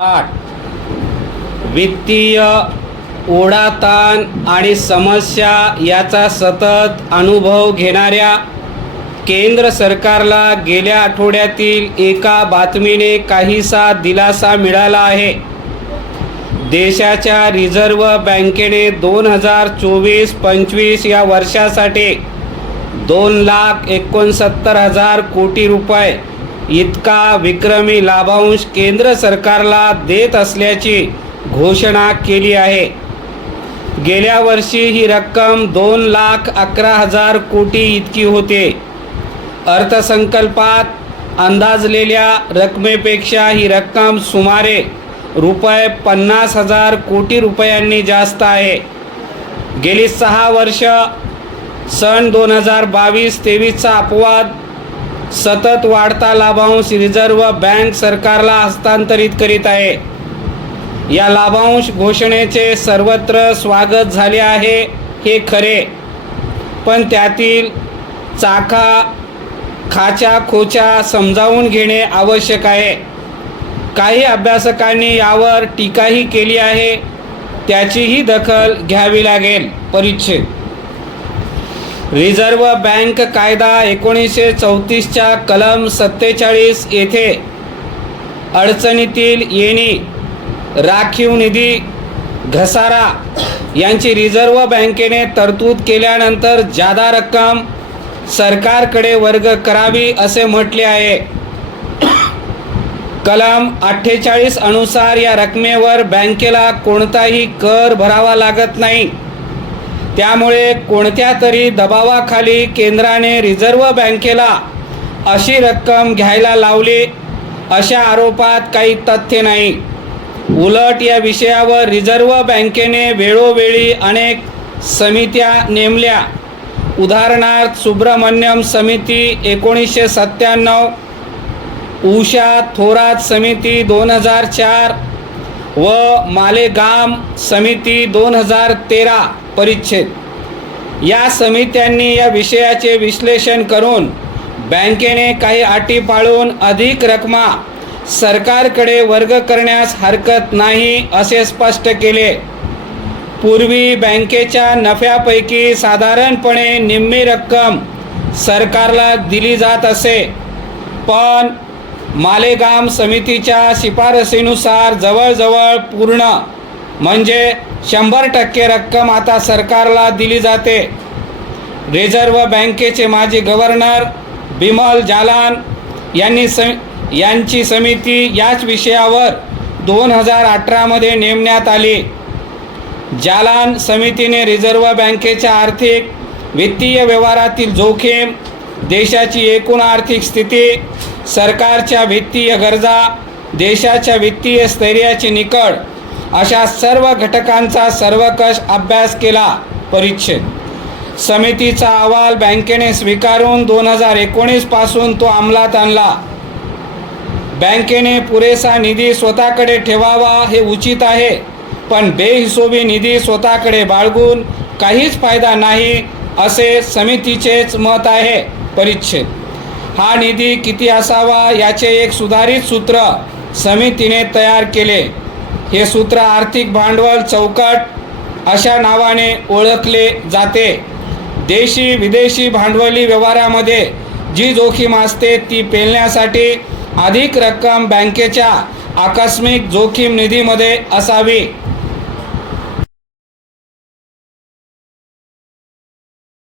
8. वित्तीय ओढाताण आणि समस्या याचा सतत अनुभव घेणाऱ्या केंद्र सरकारला गेल्या आठवड्यातील एका बातमीने काहीसा दिलासा मिळाला आहे. देशाच्या रिझर्व्ह बँकेने 2024-25 या वर्षासाठी 2,69,000 कोटी रुपये इतका विक्रमी लाभांश केंद्र सरकारला देत असल्याची घोषणा केली आहे. गेल्या वर्षी ही रक्कम 2,11,000 कोटी इतकी होते. अर्थसंकल्पात अंदाजलेल्या रकमेपेक्षा ही रक्कम सुमारे रुपये 50,000 कोटी रुपयांनी जास्त आहे. गेली 6 वर्ष सन 2022-23चा अपवाद सतत वाढता लाभांश रिझर्व्ह बँक सरकारला हस्तांतरित करीत आहे. या लाभांश घोषणेचे सर्वत्र स्वागत झाले आहे हे खरे, पण त्यातील खाच्या खोच्या समजावून घेणे आवश्यक आहे. काही अभ्यासकांनी यावर टीकाही केली आहे, त्याचीही दखल घ्यावी लागेल. परिच्छेद रिझर्व्ह बँक कायदा 1934च्या कलम 47 येथे अडचणीतील येणी, राखीव निधी, घसारा यांची रिझर्व्ह बँकेने तरतूद केल्यानंतर जादा रक्कम सरकारकडे वर्ग करावी असे म्हटले आहे. कलम 48 अनुसार या रकमेवर बँकेला कोणताही कर भरावा लागत नाही. त्यामुळे कोणत्या तरी दबावाखाली केंद्राने रिझर्व्ह बँकेला अशी रक्कम घ्यायला लावली अशा आरोपात काही तथ्य नाही. उलट या विषयावर रिझर्व्ह बँकेने वेळोवेळी अनेक समित्या नेमल्या. उदाहरणार्थ सुब्रमण्यम समिती 1997, उषा थोरात समिती 2004 व मालेगाम समिती 2013. परिच्छेद या समित्यांनी या विषयाचे विश्लेषण करून बँकेने काही अटी पाळून अधिक रकमा सरकारकडे वर्ग करण्यास हरकत नाही असे स्पष्ट केले. पूर्वी बँकेच्या नफ्यापैकी साधारणपणे निम्मी रक्कम सरकारला दिली जात असे, पण मालेगाम समितीच्या शिफारसीनुसार जवळजवळ पूर्ण म्हणजे 100% रक्कम आता सरकारला दिली जाते. रिझर्व्ह बँकेचे माजी गव्हर्नर बिमल जालान यांची समिती याच विषयावर 2018 मध्ये नेमण्यात आली. जालान समितीने रिझर्व्ह बँकेच्या आर्थिक वित्तीय व्यवहारातील जोखीम, देशाची एकूण आर्थिक स्थिती, सरकारच्या वित्तीय गरजा, देशाच्या वित्तीय स्थैर्याची निकड अशा सर्व घटकांचा सर्वकष अभ्यास केला. परिच्छेद समितीचा अहवाल बँकेने स्वीकारून 2019 पासून तो अंमलात आणला. बँकेने पुरेसा निधी स्वतःकडे ठेवावा हे उचित आहे, पण बेहिशोबी निधी स्वतःकडे बाळगून काहीच फायदा नाही असे समितीचेच मत आहे. परिच्छेद हा निधी किती असावा याचे एक सुधारित सूत्र समितीने तयार केले. हे सूत्र आर्थिक भांडवल चौकट अशा नावाने ओळखले जाते. देशी विदेशी भांडवली व्यवहारामध्ये जी जोखीम असते ती पेलण्यासाठी अधिक रक्कम बँकेच्या आकस्मिक जोखीम निधीमध्ये असावी.